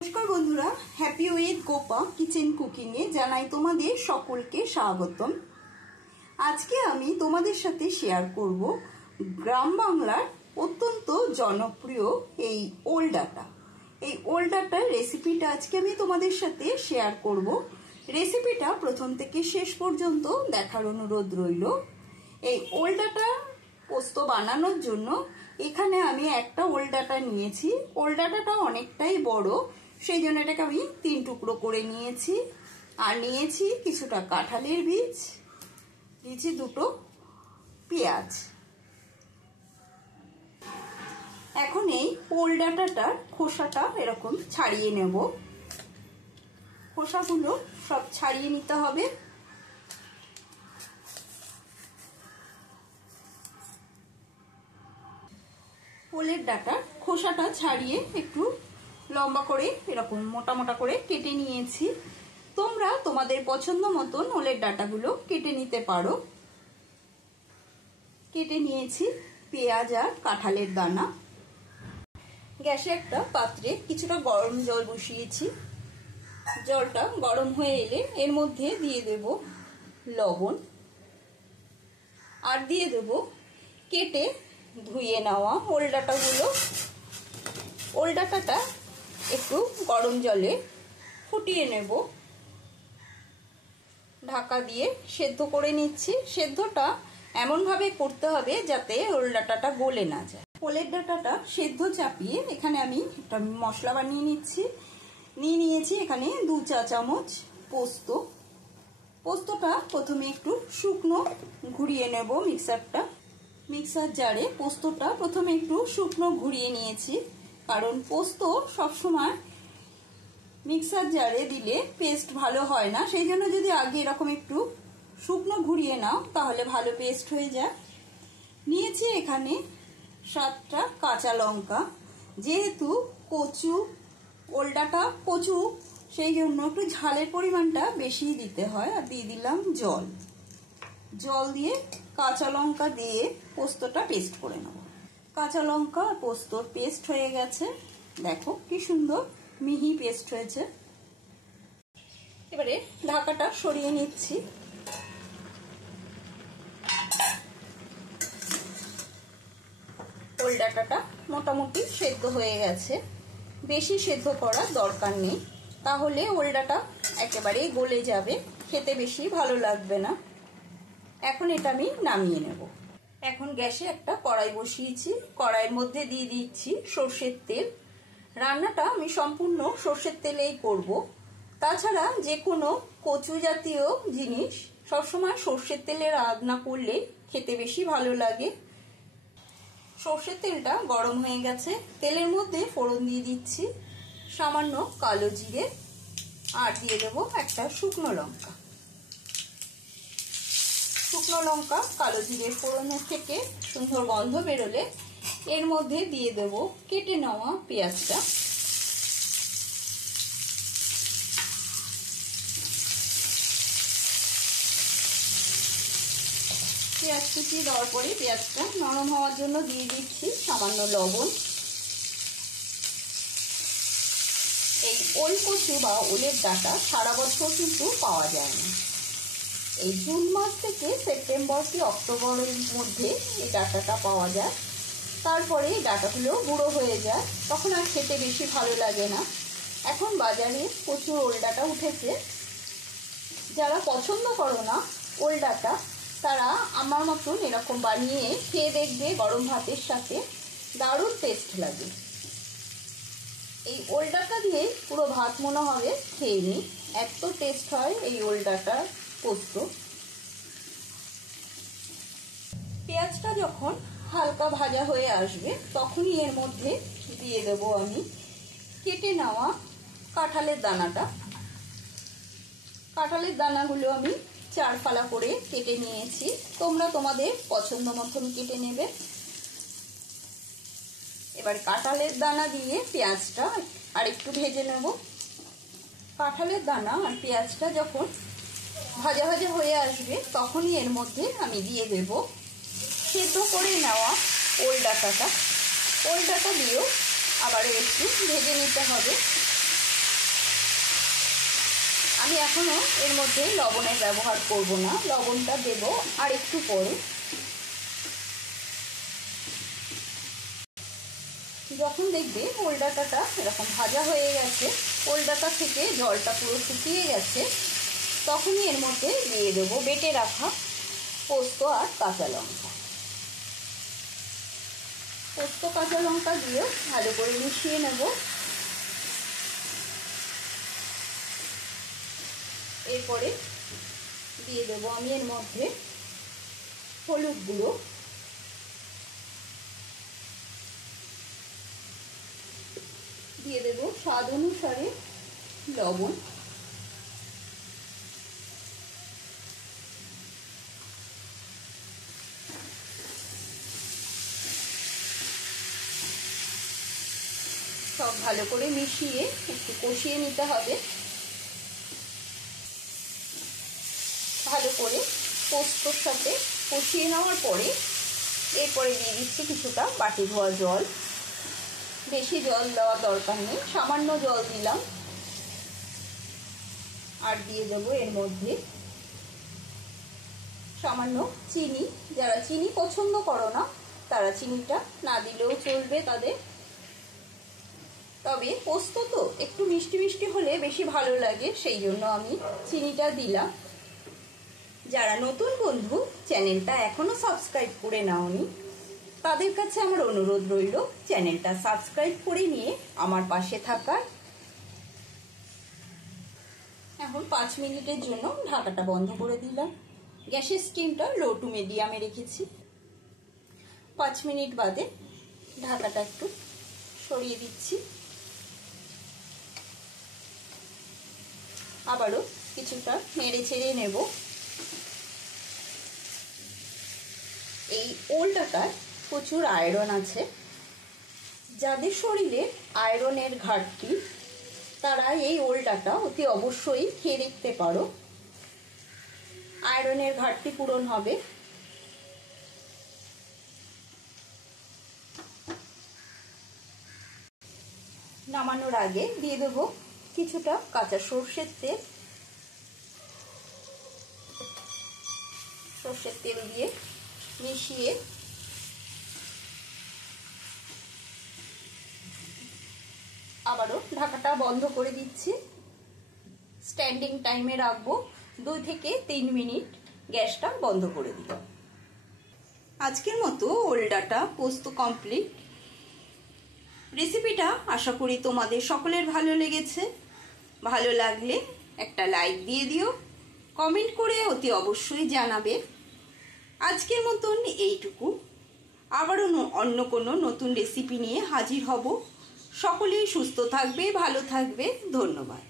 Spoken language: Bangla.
নমস্কার বন্ধুরা, হ্যাপি উইথ গোপা কিচেন কুকিংয়ে জানাই তোমাদের সকলকে স্বাগতম। আজকে আমি তোমাদের সাথে শেয়ার করব গ্রাম বাংলার অত্যন্ত জনপ্রিয় এই ওল ডাটা। এই ওল ডাটার রেসিপিটা আজকে আমি তোমাদের সাথে শেয়ার করব। রেসিপিটা প্রথম থেকে শেষ পর্যন্ত দেখার অনুরোধ রইল। এই ওল ডাটা পোস্ত বানানোর জন্য এখানে আমি একটা ওল ডাটা নিয়েছি। ওল ডাটাটা অনেকটাই বড়, সেই জন্য এটাকে আমি 3 টুকরো করে নিয়েছি। আর নিয়েছি কিছুটা কাঁঠালের বীজ, দিয়েছি 2টো পেঁয়াজ। এখন এই ওল ডাটাটার খোসাটা এরকম ছাড়িয়ে নেব। খোসাগুলো সব ছাড়িয়ে নিতে হবে। ওলের ডাটার খোসাটা ছাড়িয়ে একটু লম্বা করে এরকম মোটা মোটা করে কেটে নিয়েছি। তোমরা তোমাদের পছন্দ মতন ওলের ডাটাগুলো কেটে নিতে পারো। কেটে নিয়েছি পেঁয়াজ আর কাঁঠালের দানা। গ্যাসে একটা পাত্রে কিছুটা গরম জল বসিয়েছি। জলটা গরম হয়ে এলে এর মধ্যে দিয়ে দেব লবণ আর দিয়ে দেব কেটে ধুয়ে নেওয়া ওল ডাটাগুলো। ওল ডাটাটা একটু গরম জলে ফুটিয়ে নেব। ঢাকা দিয়ে সেদ্ধ করে নিচ্ছি। সেদ্ধটা এমনভাবে করতে হবে যাতে ওল ডাটাটা গলে না যায়। ওলের ডাটাটা সেদ্ধ চাপিয়ে এখানে আমি একটা মশলা বানিয়ে নিয়েছি এখানে 2 চা চামচ পোস্ত। পোস্তটা প্রথমে একটু শুকনো ঘুরিয়ে নেব। মিক্সার জারে পোস্তটা প্রথমে একটু শুকনো ঘুরিয়ে নিয়েছি, কারণ পোস্ত সবসময় মিক্সার জারে দিলে পেস্ট ভালো হয় না। সেই জন্য যদি আগে এরকম একটু শুকনো ঘুরিয়ে নাও তাহলে ভালো পেস্ট হয়ে যায়। নিয়েছি এখানে 7টা কাঁচা লঙ্কা। যেহেতু কচু ওল ডাটা কচু, সেই জন্য একটু ঝালের পরিমাণটা বেশি দিতে হয়। আর দিয়ে দিলাম জল দিয়ে কাঁচা লঙ্কা দিয়ে পোস্তটা পেস্ট করে নেব। কাঁচা লঙ্কা আর পোস্তর পেস্ট হয়ে গেছে। দেখো কি সুন্দর মিহি পেস্ট হয়েছে। এবারে ঢাকাটা সরিয়ে নিচ্ছি। ওল ডাটাটা মোটামুটি সেদ্ধ হয়ে গেছে। বেশি সেদ্ধ করার দরকার নেই, তাহলে ওল ডাটা একেবারেই গলে যাবে, খেতে বেশি ভালো লাগবে না। এখন এটা আমি নামিয়ে নেব। এখন গ্যাসে একটা কড়াই বসিয়েছি। কড়াইয়ের মধ্যে দিয়ে দিচ্ছি সর্ষের তেল। রান্নাটা আমি সম্পূর্ণ সর্ষের তেলেই করব। তাছাড়া যে কোনো কচু জাতীয় জিনিস সবসময় সর্ষের তেলে রান্না করলে খেতে বেশি ভালো লাগে। সর্ষের তেলটা গরম হয়ে গেছে। তেলের মধ্যে ফোড়ন দিয়ে দিচ্ছি সামান্য কালো জিরে আর দিয়ে দেবো একটা শুকনো লঙ্কা। শুকনো লঙ্কা কালো জিরের ফোড়নের থেকে সুন্দর গন্ধ বেরোলে এর মধ্যে দিয়ে দেব কেটে নেওয়া পেঁয়াজটা। পেঁয়াজ কুচি দেওয়ার পরে পেঁয়াজটা নরম হওয়ার জন্য দিয়ে দিচ্ছি সামান্য লবণ। এই ওল কচু বা ওলের ডাটা সারা বছর কিন্তু পাওয়া যায় না। এই জুন মাস থেকে সেপ্টেম্বর কি অক্টোবরের মধ্যে এই ডাটাটা পাওয়া যায়। তারপরে এই ডাটাগুলো বুড়ো হয়ে যায়, তখন আর খেতে বেশি ভালো লাগে না। এখন বাজারে প্রচুর ওল ডাটা উঠেছে। যারা পছন্দ করো না ওল ডাটা, তারা আমার মতন এরকম বানিয়ে খেয়ে দেখবে, গরম ভাতের সাথে দারুণ টেস্ট লাগে। এই ওল ডাটা দিয়ে পুরো ভাত মনে হবে খেয়ে নিই, এত টেস্ট হয় এই ওল ডাটার পোস্ত। পেঁয়াজটা যখন হালকা ভাজা হয়ে আসবে তখনই এর মধ্যে দিয়ে দেব আমি কেটে নেওয়া কাঁঠালের দানাটা। কাঁঠালের দানাগুলো আমি 4 ফালা করে কেটে নিয়েছি। তোমরা তোমাদের পছন্দ মতন কেটে নেবে। এবার কাঁঠালের দানা দিয়ে পেঁয়াজটা আর একটু ভেজে নেব। কাঁঠালের দানা আর পেঁয়াজটা যখন ভাজা ভাজা হয়ে আসবে তখনই এর মধ্যে আমি দিয়ে দেব সেদ্ধ করে নেওয়া ওল ডাটাটা। ওল ডাটা দিয়েও আবার একটু ভেজে নিতে হবে। আমি এখনো এর মধ্যে লবণের ব্যবহার করব না, লবণটা দেব আর একটু পরে। যখন দেখবে ওল ডাঁটাটা এরকম ভাজা হয়ে গেছে, ওল ডাঁটা থেকে জলটা পুরো শুকিয়ে গেছে, তখনই এর মধ্যে দিয়ে দেবো বেটে রাখা পোস্ত আর কাঁচা লঙ্কা। পোস্ত কাঁচা লঙ্কা দিয়ে ভালো করে মিশিয়ে নেব। এরপরে দিয়ে দেবো আমি এর মধ্যে হলুদ গুঁড়ো, দিয়ে দেবো স্বাদ অনুসারে লবণ, সব ভালো করে মিশিয়ে একটু কষিয়ে নিতে হবে। ভালো করে পোস্তর সাথে কষিয়ে নেওয়ার পরে এরপরে দিয়ে দিচ্ছি কিছুটা বাটি ধোয়া জল। বেশি জল দেওয়ার দরকার নেই, সামান্য জল দিলাম। আর দিয়ে দেবো এর মধ্যে সামান্য চিনি। যারা চিনি পছন্দ করো না তারা চিনিটা না দিলেও চলবে তাদের, তবে পোস্ত তো একটু মিষ্টি মিষ্টি হলে বেশি ভালো লাগে, সেই জন্য আমি চিনিটা দিলাম। যারা নতুন বন্ধু চ্যানেলটা এখনো সাবস্ক্রাইব করে নাওনি তাদের কাছে আমার অনুরোধ রইল চ্যানেলটা সাবস্ক্রাইব করে নিয়ে আমার পাশে থাকার। এখন 5 মিনিটের জন্য ঢাকাটা বন্ধ করে দিলাম। গ্যাসের স্টিমটা লো টু মিডিয়ামে রেখেছি। 5 মিনিট বাদে ঢাকাটা একটু সরিয়ে দিচ্ছি। আবারও কিছুটা নেড়ে ছেড়ে নেব। এই ওল ডাঁটায় প্রচুর আয়রন আছে, যাদের শরীরে আয়রনের ঘাটতি তারা এই ওল ডাঁটা অতি অবশ্যই খেয়ে দেখতে পারো, আয়রনের ঘাটতি পূরণ হবে। নামানোর আগে দিয়ে দেবো কিছুটা কাঁচা সর্ষের তেল। সর্ষের তেল দিয়ে মিশিয়ে আবারও ঢাকাটা বন্ধ করে দিচ্ছি। স্ট্যান্ডিং টাইমে রাখবো 2 থেকে 3 মিনিট। গ্যাসটা বন্ধ করে দিল। আজকের মতো ওল ডাঁটা পোস্ত কমপ্লিট। রেসিপিটা আশা করি তোমাদের সকলের ভালো লেগেছে। ভালো লাগলে একটা লাইক দিয়ে দিও, কমেন্ট করে অতি অবশ্যই জানাবে। আজকের মতন এইটুকু। আবারও অন্য কোনো নতুন রেসিপি নিয়ে হাজির হব। সকলেই সুস্থ থাকবে, ভালো থাকবে। ধন্যবাদ।